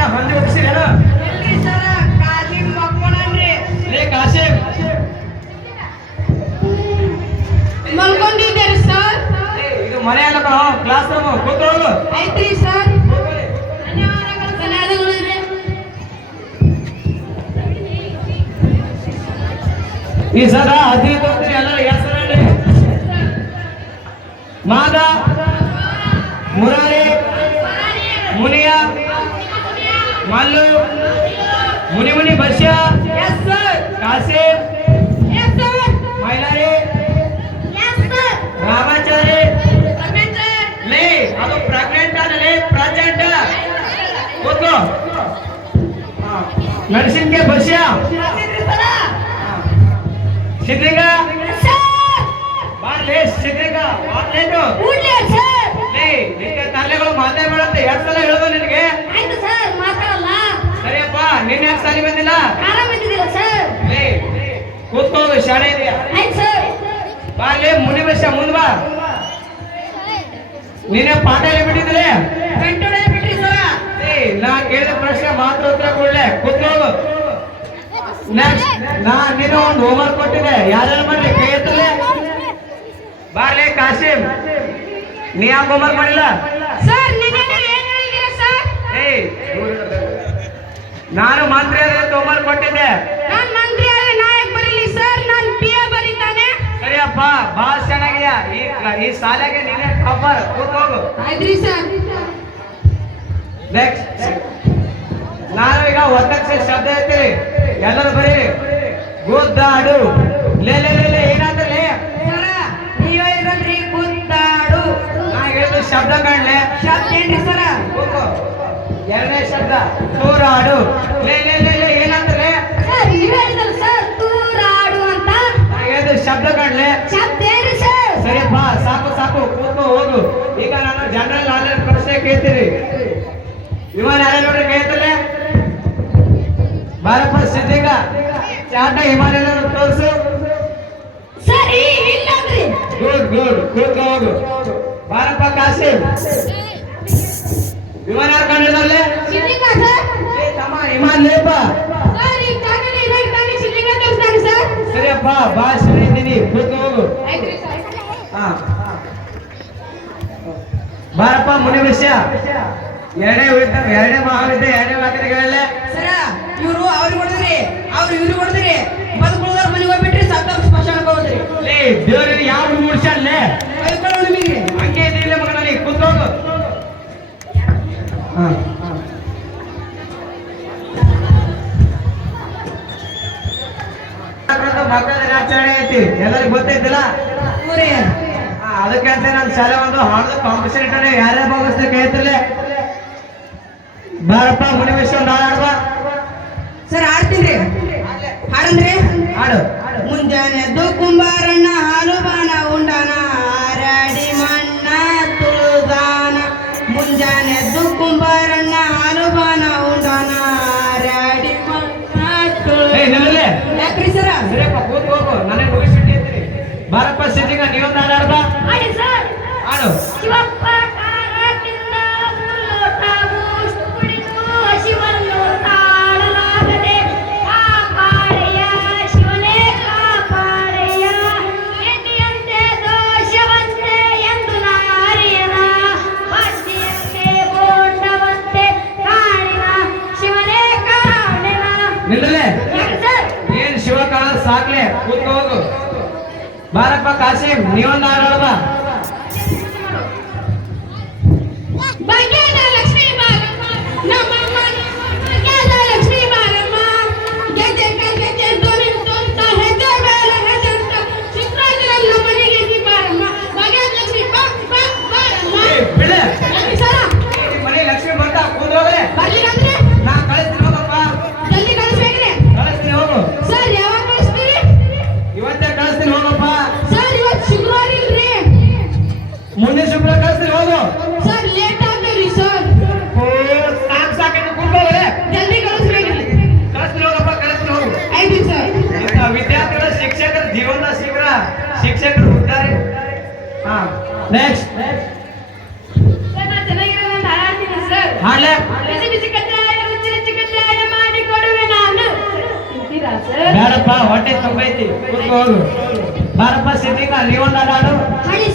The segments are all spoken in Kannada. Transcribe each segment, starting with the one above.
ಕ್ಲಾಸ್ನ ಹೊಂದಿ ಒಪ್ಪಿಸಿರೇನು ಸರ? ಲೇ ಕಾಶಿಮ್ ಮಲ್ಕೊಂಡಿದ್ದೀರಿ ಸರ್? ಇದು ಮನೆ ಅಲ್ಲ ಕ್ಲಾಸ್ ರೂಮ್ ಕೂತ್ಕೊಳ್ಳು. ಐತ್ರಿ ಸರ್ ಈ ಸಲ ಅತಿ ಹೋಗ್ತೀನಿ ಎಲ್ಲರೂ ಹೆಸರು ಹೇಳಿ ಮಾದ ಮುರಾರಿ ಮುನಿಯ ಮಲ್ಲು ಮುನಿ ಮುನಿ ಸರ್ ರಾಮಾಚಾರಿ ರಮೇಶ್. ಲೇ ಅದು ಪ್ರೆಗ್ನೆಂಟ್ ಲೇ ಪ್ರೆಸೆಂಟ್ ಕೂತ್ಕೋ ಮೆಣಸಿನ್ಕಾಯಿ ಬಸ್ಯ ಸಿದ್ರಿಗ. ಬಾರ್ಲೇ ಸಿದ್ಲಿಂಗ ಬಾರ್ಲೇಟು ಲೇ ನಿನ್ನ ತಲೆಗಳು ಮಾತಾಡ್ಬೇಡಂತೆ ಎರಡ್ ಸಲ ಹೇಳೋದು ನಿನಗೆ ಆಯ್ತು ಸರ್ ಮಾತಾಡಲ್ಲ ಸರಿಯಪ್ಪ ನಿನ್ನ ಯಾಕೆ ಸಾಲಿ ಬಂದಿಲ್ಲ ಆರಾಮ ಇದ್ದಿದ್ದೀರಾ ಸರ್ ಲೇ ಶಾಲೆ ಇದೆಯಾ ಸರ್. ಬಾರ್ಲೇ ಮುನಿ ಬಸ್ಯ ಮುಂದ್ ಬಾ. ನೀನೇ ಪಾಠ ಎಲ್ಲ ಬಿಟ್ಟಿದ್ರೆ ನಾ ಕೇಳಿದ ಪ್ರಶ್ನೆ ಮಾತ್ರ ಉತ್ತರ ಕೊಡ್ಲೆ. ಕೂತ್ಕೋಗು ನೆಕ್ಸ್ಟ್ ನಾ ನೀನು ಒಂದು ಹೋಮ್ವರ್ಕ್ ಕೊಟ್ಟಿದ್ದೆ. ಯಾರ್ಯಾರು ಮಾಡ್ಲಿ? ಕೈ ಎತ್ತಲೆ? ಬಾರ್ಲೆ ಕಾಶಿಮ್ ನೀ ಯಾಕೆ ಹೋಮ್ವರ್ಕ್ ಮಾಡಿಲ್ಲ? ನಾನು ಮಾತ್ರ ಹೋಮ್ವರ್ಕ್ ಕೊಟ್ಟಿದ್ದೆ. ಸರಿಯಪ್ಪ ಬಹಳ ಚೆನ್ನಾಗಿಯ ಈ ಈ ಶಾಲೆಗೆ ನೀನೇ ಟಾಪರ್ ಕೂತ್ಕೋಗು ಆಯ್ತ್ರಿ ಸರ್. ನೆಕ್ಸ್ಟ್ ನಾನು ಈಗ ಒತ್ತಕ್ಷರ ಶಬ್ದ ಹೇಳ್ತೀರಿ ಎಲ್ಲರೂ ಬರೀ ಗುದ್ದಾಡು. ಲೇ ಲೇ ಲೇ ಲೇ ಏನಾದ್ರೆ ಸರ ನೀವ್ ಹೇಳಿದ್ರಲ್ರಿ ಗುದ್ದಾಡು. ನಾ ಹೇಳಿದ ಶಬ್ದ ಕಾಣ್ಲೆ. ಶಬ್ದ ಏನ್ರಿ ಸರ. ಎರಡನೇ ಶಬ್ದ ತೂರಾಡು ಲೇ ಲೇ ಲೇ ಶಬ್ದ ಸರಿಯಪ್ಪ ಸಾಕು ಸಾಕು. ಕೂತ್ಕೋ ಹೋಗು ಈಗ ನಾನು ಜನರಲ್ ನಾಲೆಜ್ ಪ್ರಶ್ನೆ ಕೇಳ್ತೀನಿ. ವಿಮಾನ ಯಾರು ನೋಡ್ರಿ ಕೇಳ್ತಲೆ ಬಾರಪ್ಪ ಸಿದ್ಧಿಗ ಚಾಟ ಹಿಮಾಲಯ ತೋರಿಸು. ಸರಿ ಗುಡ್ ಗುಡ್ ಕೂತ್ಕೋ ಹೋಗು ಬಾರಪ್ಪ ಕಾಸಿಮ್ ವಿಮಾನ ಯಾರು ಕಂಡಿದ್ದಾರಲೆ ಸಿದ್ಲಿಂಗ ಸರ್ ಏ ತಮ್ಮ ಹಿಮಾನ್ ಲೇಪ ಸರ್ ಈ ಜಾಗದಲ್ಲಿ ಇದ್ದಾನೆ ಸಿದ್ಲಿಂಗ ತೋರಿಸ್ತಾನೆ ಬಾ ಸರಿ ಇದ್ದೀನಿ ಕೂತು ಹೋಗು. ಹಾ. ಬಾರಪ್ಪ ಮುನಿ ವಿಷಯ ಎರಡೇ ಉಳಿತಾವ ಎರಡೇ ಮಹಾವಿದ್ಯೆ ಎರಡೇ ವಾಕ್ಯಗಳಲ್ಲೇ ಸರ ಇವರು ಅವ್ರಿಗೆ ಹೊಡೆದ್ರಿ. ಅವ್ರು ಇವ್ರಿಗೆ ಹೊಡೆದ್ರಿ. ಬದುಕುಳದವ್ರ ಮನೆಗೆ ಹೋಗ್ಬಿಟ್ರಿ ಸತ್ತ ಸ್ಮಶಾನಕ್ಕೆ ಹೋದ್ರಿ ಲೇ ದೇವ್ರಿಗೆ ಮೂಡ್ಸಲ್ಲೇ ನಿಮಗೆ. ಹಂಗೆ ಇದಿಲ್ಲ ಮಗ ನನಗೆ ಕೂತ್ಕೋಗು ಹಾ. ದಿನಾಚರಣೆ ಐತಿ. ಎಲ್ಲರಿಗೂ ಗೊತ್ತೈತಿಲ್ಲ? ಊರೇ ಹಾ, ಅದಕ್ಕೆ ಅಂತ ನಾನು ಶಾಲೆ ಒಂದು ಹಾಡದ ಕಾಂಪಿಟೇಷನ್ ಇಟ್ಟಾರೆ ಯಾರ್ಯಾರು ಭಾಗವಹಿಸ್ತಾರೆ ಕೇಳ್ತಿರ್ಲೆ ಬಾರಪ್ಪ ಮುನಿ ವಿಷಯ ಒಂದು ಹಾಡು ಹಾಡ್ಬಾ ಸರ್ ಆಡ್ತೀನಿ ಹಾಡಂದ್ರಿ ಹಾಡು. ಮುಂಜಾನೆ ಎದ್ದು ಕುಂಬಾರಣ್ಣ ಹಾಲು ಬಾನ ಉಂಡಾನ ಆರಾಡಿ ಮಣ್ಣ ತುಳುದಾನ. ಮುಂಜಾನೆ ಎದ್ದು ಕುಂಬಾರಣ್ಣ ಸರಿಯಪ್ಪ ಕೂತ್ ಹೋಗು ನನಗೆ ಮುಗಿಸ್ಬಿಟ್ಟಿದ್ರಿ ಬಾರಪ್ಪ ಸಿದ್ಧಿಗ ನೀವೊಂದು ಹಾಡು ಬಾರಪ್ಪ ಕಾಸಿಮ್ ನೀವೊಂದು ಹಾಡು ಬೇಡಪ್ಪ ಹೊಟ್ಟೆ ತುಂಬೈತಿ ಕೂತ್ಕೋ ಹೋಗು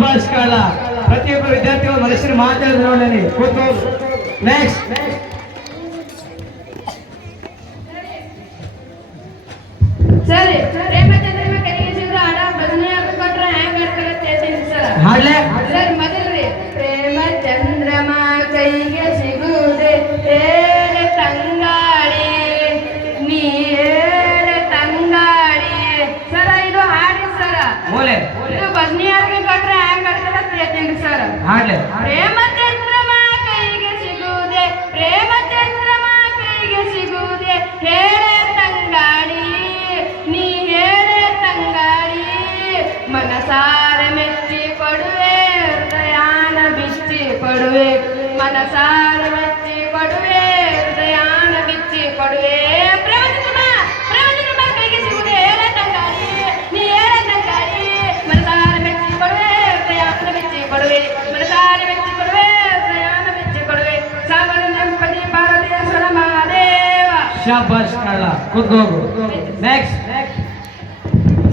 ಶಾಬಾಸ್ ಪ್ರತಿಯೊಬ್ಬರು ಪ್ರತಿಯೊಬ್ಬ ವಿದ್ಯಾರ್ಥಿಗಳು ಮನುಷ್ಯರು ಮಾತಾಡಿದ್ರು ನೋಡಲಿ. ಕೂತ್ಕೋ. ನೆಕ್ಸ್ಟ್ ಸರಿ. ಪ್ರೇಮಚಂದ್ರನ ಕೈಗೆ ಸಿಗ್ರ ಹಣ ಭಜನೆ ಕೊಟ್ರೆ ಹ್ಯಾಂಗ ಸರ್. ಹಾಡ್ಲೆ. ಪ್ರೇಮ ಚಂದ್ರಮ ಕೈಗೆ ಸಿಗುವುದೇ, ಪ್ರೇಮ ಚಂದ್ರಮ ಕೈಗೆ ಸಿಗುವುದೇ, ಹೇಳೆ ತಂಗಾಡಿ ನೀ ಹೇಳೆ ತಂಗಾಡಿ ಮನಸಾರ ಮೆಚ್ಚಿ ಕೊಡುವೆ ಹೃದಯಾನ ಬಿಚ್ಚಿ ಕೊಡುವೆ ಮನಸಾರ ಮಹಾದೇವ ಕಳ್ಳ ಕುದ್ದೋಗು ನೆಕ್ಸ್ಟ್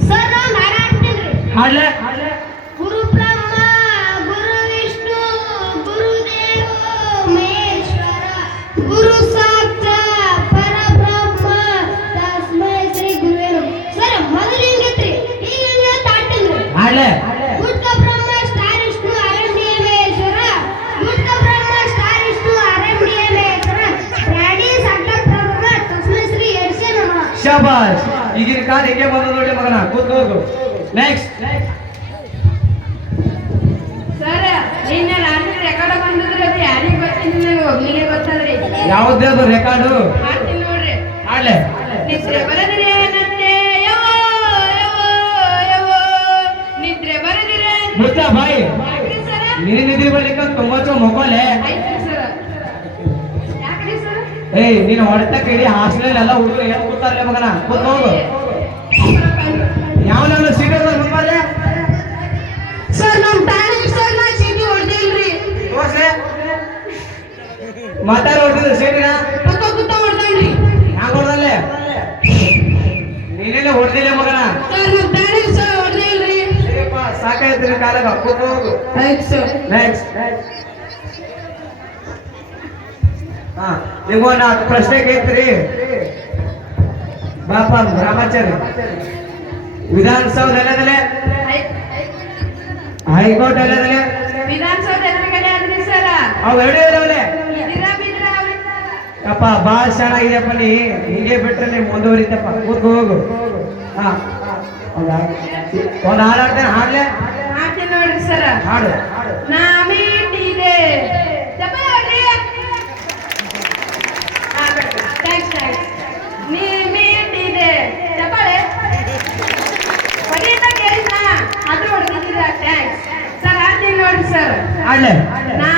ಸರ್ ಮಾತಾಡ್ತೀನಿ ಹಾಡ್ಲೆ? ಯಾವುದೇ ಅದು ರೆಕಾರ್ಡು ಬರದಿರೆ ಮುಚ್ಚ ಬಾಯಿ. ಯಾಕ್ರಿ ಸರ? ನೀನು ನಿದ್ದೆ ಬರ್ಲಿಕ್ಕೆ ತುಂಬಾ ಸರ. ಏಯ್ ನೀನು ಹೊಡೆತ ಕೇಳಿ ಹಾಸ್ಟೆಲ್ ಎಲ್ಲ ಹುಡುಗರು ಏನು ಕೂತಾರಲ್ಲ ಮಗನ? ಕೂತ್ಕೋ ಯಾವ ನಾನು ಸೀಟರ್ ಸರ್ ನಮ್ ಟ್ಯಾಲೆಂಟ್ ಸರ್ ನಾ ಚೀಟಿ ಹೊಡೆದಿಲ್ರಿ. ತೋರ್ಸ್ಲೆ ಮಾತಾಡಿ. ಹೊಡೆದಿದ್ರು ಸೀಟಿನ ಕುತ್ತ ಕುತ್ತ ಹೊಡೆದನ್ರಿ ಹ್ಯಾಂಗ ಹೊಡೆದಲ್ಲೇ? ನೀನೇನೆ ಹೊಡೆದಿಲ್ಲ ಮಗನ? ಸರ್ ನಮ್ ಟ್ಯಾಲೆಂಟ್ ಸರ್ ಹೊಡೆದಿಲ್ರಿ ಸರಿಯಪ್ಪ ಸಾಕಾಯ್ತು ಕಾಲಾಗ ಕೂತ್ಕೋ ಹೋಗು. ಆಯ್ತು ಸರ್. ನೆಕ್ಸ್ಟ್ ಹಾ ನೀವು ನಾ ಪ್ರಶ್ನೆ ಕೇಳ್ತೀರಿ. ಬಾಪ ರಾಮಾಚಾರ್ಯ ವಿಧಾನಸೌಧ ಎಲ್ಲದಲೆ ಹೈಕೋರ್ಟ್ ಎಲ್ಲದಲ್ಲೇ ವಿಧಾನಸೌಧ ಎದುರುಗಡೆ ಆದ್ರಿ ಸರ ಅವು ಎರಡು ಇದಾವಲೆ ಇದಿರಾ ಬಿದ್ರಾ ಅವ್ರಿ ಅಪ್ಪ ಭಾಳ ಚೆನ್ನಾಗಿದೆಯಪ್ಪ ನೀ ಹೀಗೆ ಬಿಟ್ರೆ ನೀವು ಮುಂದುವರಿತಪ್ಪ. ಕೂತ್ ಹೋಗು. ಹಾ. ಒಂದು ಹಾಡು ಹಾಡ್ತೇನೆ ಹಾಡ್ಲೆ? ಮಾಡ್ತೀನಿ ನೋಡ್ರಿ ಸರ. ಹಾಡು. ನಾ ಮೀಟಿದೆ. ಚಪ್ಪಾಳೆ ಹೊಡ್ರಿ. ಹಾ, ಬಿಡ್ರಿ. Thanks, thanks. ನೀ ಮೀಟಿದೆ. ಚಪ್ಪಾಳೆ ಹೊಡಿ ಅಂತ ಕೇಳಿದ್ನಾ? ಅದು ಹೊಡ್ದಿದ್ದೀರಾ? ಸರ್ ಹಾಡ್ತೀನಿ ನೋಡ್ರಿ ಸರ್. ಹಾಡ್ಲೆ? ನಾ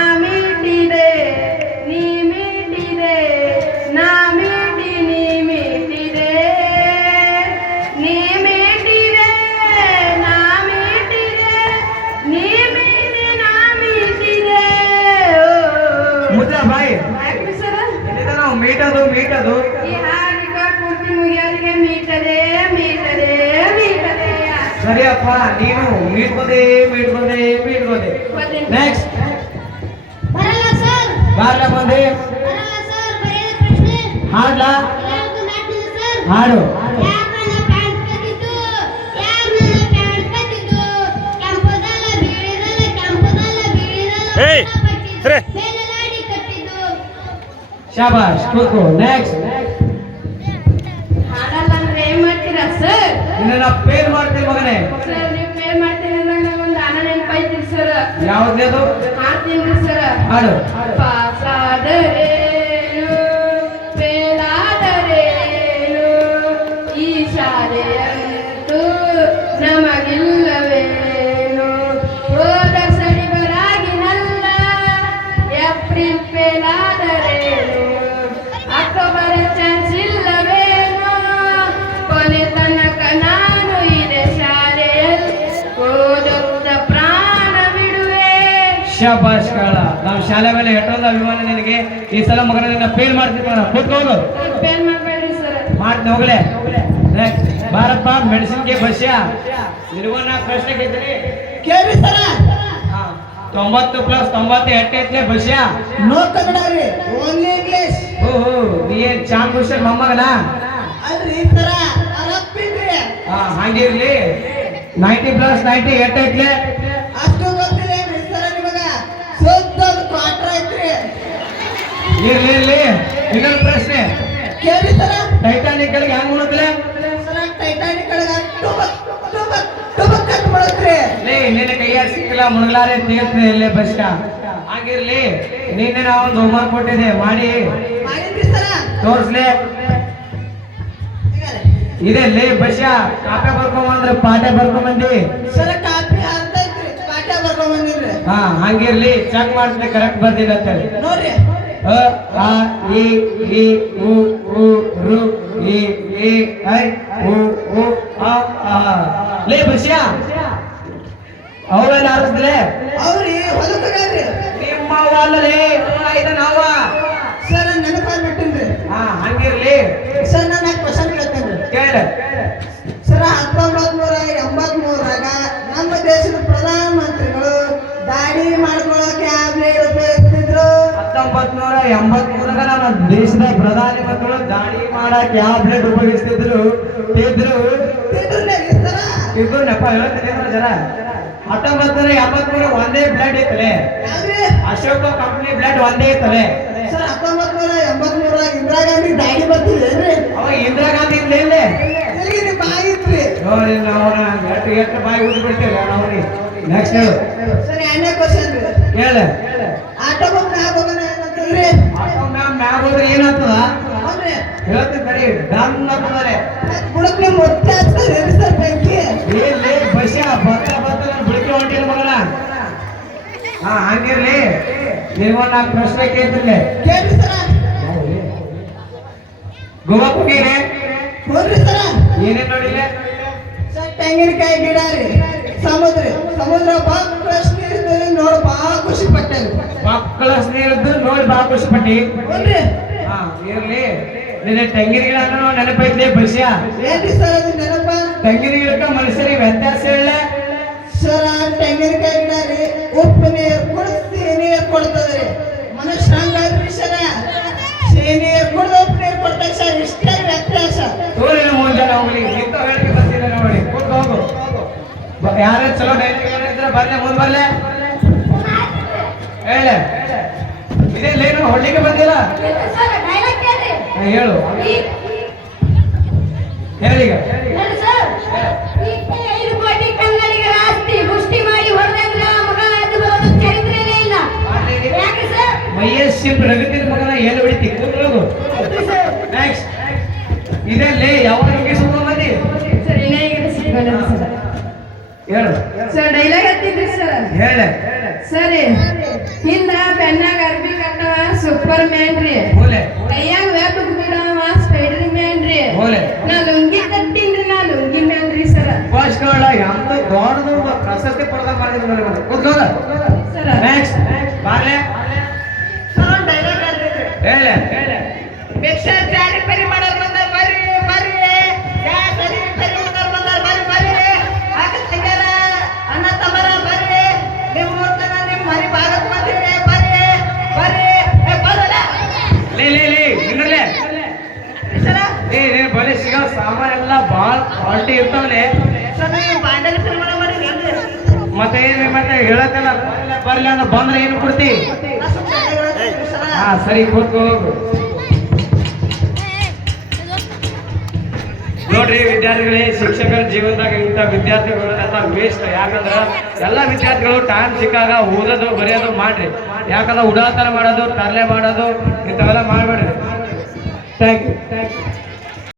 ನೀನು ಮೀಟ್ಕೋದೆ ಮೀಟ್ಕೋದೆ ಮೀಟ್ಕೋದೆ ನೆಕ್ಸ್ಟ್ ಬರಲ್ಲ ಸರ್ ಬಾರ್ಲ ಬಂದೆ ಬರಲ್ಲ ಸರ್ ಬರೆಯದ ಪ್ರಶ್ನೆ ಹಾಡ್ಲ ಎಲ್ಲರಿಗೂ ನಿನ್ನ ಮಾಡ್ತೀನಿ ಮಗನೇ. ಸರ್ ನೀವು ಫೇಲ್ ಮಾಡ್ತೀನಿ ಅಂದಾಗ ಸರ್. ಯಾವ್ದೇದು ಮಾಡ್ತೀನಿ ಸರ್. ಹಾಡು. ಪಾಸಾದರೇನು ಶಾಬಾಷ್ಗಳ ನಾವು ಶಾಲೆ ಮೇಲೆ ಎಷ್ಟೊಂದು ಅಭಿಮಾನ ನಿನಗೆ. ಈ ಸಲ ಮಗನ ನಿನ್ನ ಫೇಲ್ ಮಾಡ್ತಿದ್ವಿ ಕೂತ್ಕೊಂಡು ಫೇಲ್ ಮಾಡ್ಬೇಡ್ರಿ ಸರ್ ಮಾಡ್ತೀನಿ ಹೋಗ್ಲೆ. ಬಾರಪ್ಪ ಮೆಣಸಿನ್ಗೆ ಬಸ್ಯ ನಿನಗೂ ನಾ ಪ್ರಶ್ನೆ ಕೇಳ್ತೀನಿ. ಕೇಳ್ರಿ ಸರ ಹಾ. ತೊಂಬತ್ತು ಪ್ಲಸ್ ತೊಂಬತ್ತು ಎಟ್ಟೈತ್ಲೆ ಬಸ್ಯ ನೋ ಕನ್ನಡ ರೀ ಓನ್ಲಿ ಇಂಗ್ಲಿಷ್ ಓಹೋ ನೀ ಏನ್ ಚಾಂದ್ ಭೂಷಣ್ ಮೊಮ್ಮಗನ? ಅಲ್ರಿ ಸರ ಅರಪ್ಪಿದ್ರಿ ಹಾ ಹಂಗಿರ್ಲಿ ನೈಂಟಿ ಪ್ಲಸ್ ನೈಂಟಿ ಎಟ್ಟೈತ್ಲೆ ಇರ್ಲಿ ಇರ್ಲಿ ಇನ್ನೊಂದು ಪ್ರಶ್ನೆ. ಕೇಳಿ ಸರ. ಟೈಟಾನಿಕ್ ಕೆಳಗೆ ಹ್ಯಾಂಗ್ ಸರ ಟೈಟಾನಿಕ್ ಕಟ್ ಮಾಡತ್ರಿ ಲೇ ನಿನ್ನ ಕೈಯಾಗ ಸಿಕ್ಕಿಲ್ಲ ಮುಳುಗ್ಲಾರೆ ತೇಲ್ತೀನಿ ಇಲ್ಲೇ ಬಸ್ಕ ಹಾಗಿರ್ಲಿ ನೀನೆ ಒಂದು ಹೋಮ್ವರ್ಕ್ ಕೊಟ್ಟಿದ್ದೆ ಮಾಡಿ. ಮಾಡಿದ್ರಿ ಸರ. ತೋರಿಸ್ಲೆ. ಇದೆ ಲೇ ಬಸ್ಯ ಕಾಪೆ ಬರ್ಕೊಂಬಂದ್ರೆ ಪಾಠ ಬರ್ಕೊಂಬಂದಿ ಸರ ಕಾಪಿ ಐತ್ರಿ ಪಾಠ ಹಾ ಹಂಗಿರ್ಲಿ ಚೆಕ್ ಮಾಡ್ತೀನಿ ಕರೆಕ್ಟ್ ಬರ್ದಿಲ್ಲ ಅಂತೇಳಿ. ನೋಡ್ರಿ. ಅ ಆ ಇ ಈ ಉ ಉ ರು ಇ ಈ ಐ ಉ ಉ ಆ ಆ. ಲೇ ಬಸ್ಯ. ಅವೆಲ್ಲ ಆರಿಸ್ದಲೇ ಅವ್ರಿ ಹೊಲಕ್ಕಾಗ್ರಿ ನಿಮ್ಮ ಅಲ್ಲಲೇ ಇದು ನಾವ. ಸರ ನೆನಪಾಗಿ ಬಿಟ್ಟಿನ್ರಿ. ಹಾ ಹಂಗಿರ್ಲಿ. ಸರ್ ನಾನು ಕ್ವಶನ್ ಕೇಳ್ತೇನ್ರಿ. ಕೇಳ. ಸರ್ ಹತ್ತೊಂಬತ್ ನೂರ ಎಂಬತ್ ನಮ್ಮ ದೇಶದ ಎಂಬತ್ಮೂರಾಗ ಎಂಬತ್ ನಮ್ಮ ದೇಶದ ಪ್ರಧಾನಿ ಮಂತ್ರಿಗಳು ದಾಳಿ ಮಾಡಕ್ ಯಾವ ಬ್ಲೇಡ್ ಉಪಯೋಗಿಸ್ತಿದ್ರು? ಇದ್ರು ಇಬ್ಬರು ನೆಪ ಹೇಳ್ತೀನಿ ನೋಡು ಜನ. ಹತ್ತೊಂಬತ್ ನೂರ ಎಂಬತ್ ಮೂರ ಒಂದೇ ಬ್ಲೇಡ್ ಇತ್ತಲೇ. ಅಶೋಕ ಕಂಪನಿ ಬ್ಲೇಡ್ ಒಂದೇ ಇತ್ತಲೇ. ಸರ್ ಹತ್ತೊಂಬತ್ ನೂರ ಎಂಬತ್ ಮೂರಾಗ ಇಂದಿರಾ ಗಾಂಧಿ ದಾಳಿ ಬರ್ತಿದ್ದೇನ್ರಿ ಅವ ಇಂದಿರಾ ಗಾಂಧಿ ಇಲ್ಲೇ? ಬಾಯಿ ನಿಮ್ ಬಾಗಿತ್ರಿ ನೋಡಿ ನಾವು ಎಷ್ಟು ಎಷ್ಟು ಬಾಯಿ ಊದಿ ಬಿಡ್ತೀವಿ ನಾವು ನೆಕ್ಸ್ಟ್ ಹೇಳು. ಸರ್ ಎರಡನೇ ಕ್ವಶನ್ ಹೇಳ. ಹೋದ್ರೆ ಏನಾಗ್ತದ? ಹೇಳ್ತೀನಿ ಡನ್ ಸರ್ ಬೆಂಕಿ ಏನ್ಲೇ ಬಸ್ಯ ಬರ್ತಾ ಬರ್ತಾ ನಾನು ಬಿಳಿಕೆ ಹೊಂಟಿಲ್ಲ ಮಗನ. ಹಾ ಹಂಗಿರ್ಲಿ. ನೀವು ನಾಲ್ಕು ಪ್ರಶ್ನೆ ಕೇಳ್ತಿರ್ಲಿ. ಕೇಳ್ರಿ ಸರ. ಗೋವಾಕ್ ಹೋಗಿರಿ ಹೋಗ್ರಿ ಸರ. ಏನೇನ್ ನೋಡಿಲ್ಲ ಸರ್ ತೆಂಗಿನಕಾಯಿ ಗಿಡ ರೀ. ಸಮುದ್ರ ಸಮುದ್ರ ಬಹಳಷ್ಟು ನೀರಿದ್ದು ನೋಡಿ ಬಹಳ ಖುಷಿ ಪಟ್ಟೆ ಮಕ್ಕಳ ಸ್ನೇಹಿತರು ನೋಡಿ ಬಹಳ ಖುಷಿ ಪಟ್ಟಿ. ಹಾ ಇರ್ಲಿ. ನಿನ್ನ ತೆಂಗಿನ ಗಿಡ ನೆನಪೈತಿ ಬಸ್ಯ ಏನ್ರಿ ಸರ್ ಅದು ನೆನಪ? ತೆಂಗಿನ ಗಿಡಕ್ಕ ಮನುಷ್ಯರಿಗೆ ವ್ಯತ್ಯಾಸ ಹೇಳ ಸರ ತೆಂಗಿನಕಾಯಿ ಗಿಡ ರೀ ಉಪ್ಪು ನೀರು ಕುಡಿಸಿ ನೀರು ಕೊಡ್ತದ್ರಿ ಮನುಷ್ಯ ಹಂಗಾದ್ರಿ ಸರ? ನೀರು ಕುಡ್ದು ಉಪ್ಪು ನೀರು ಕೊಡ್ತಾರೆ ಸರ್ ಇಷ್ಟೇ ವ್ಯತ್ಯಾಸ. ಸೂರ್ಯನ ಮುಂಜಾನೆ ಹೋಗ್ಲಿ ಇಂತ ಹೇಳಿಕೆ ಬರ್ತಿಲ್ಲ ನೋಡಿ. ಕೂತ್ ಹೋಗು. ಯಾರೇ ಚಲೋ ಡೈರಿ ಇದ್ರೆ ಬರ್ಲೆ ಮುಂದ್ ಬರ್ಲೆ. ಹೇಳ. ಇದೇ ಲೈನ್ ಹೊಡ್ಲಿಕ್ಕೆ ಬಂದಿಲ್ಲ? ಹೇಳು. ಹೇಳೀಗ ಹೇಳಿ ಫಸ್ಟ್ಗಳ ಎಂತ ದೊಡ್ಡದು ಪ್ರಶಸ್ತಿ ಪಡೆದ ಮಾಡಿದ್ರು ಕೂತ್ಕೋದ ಸರ್ ನೆಕ್ಸ್ಟ್ ಬಾರ್ಲೆ ಹೇಳ. ಹೇಳ. ಭಿಕ್ಷಾಚಾರಿ ಪರಿ ಮಾಡೋರ್ ಸಾಮಾನೆಲ್ಲ ಭಾಳ ಕ್ವಾಲಿಟಿ ಇರ್ತಾವಲೆ. ಮತ್ತೆ ಏನ್ ಮತ್ತೆ ಹೇಳತ್ತಲ್ಲ ಬರ್ಲಿ ಅಂದ್ರೆ ಬಂದ್ರೆ ಏನು ಕೊಡ್ತಿ? ಹಾ ಸರಿ ಕೂತ್ಕೋ ನೋಡ್ರಿ ವಿದ್ಯಾರ್ಥಿಗಳೇ ಶಿಕ್ಷಕರ ಜೀವನದಾಗ ಇಂಥ ವಿದ್ಯಾರ್ಥಿಗಳು ಎಲ್ಲ ವೇಸ್ಟ್ ಯಾಕಂದ್ರ ಎಲ್ಲ ವಿದ್ಯಾರ್ಥಿಗಳು ಟೈಮ್ ಸಿಕ್ಕಾಗ ಓದೋದು ಬರೆಯೋದು ಮಾಡ್ರಿ. ಯಾಕಂದ್ರೆ ಉಡಾತನ ಮಾಡೋದು ತರಲೆ ಮಾಡೋದು ಇಂಥವೆಲ್ಲ ಮಾಡಬೇಡ್ರಿ. Thank you thank you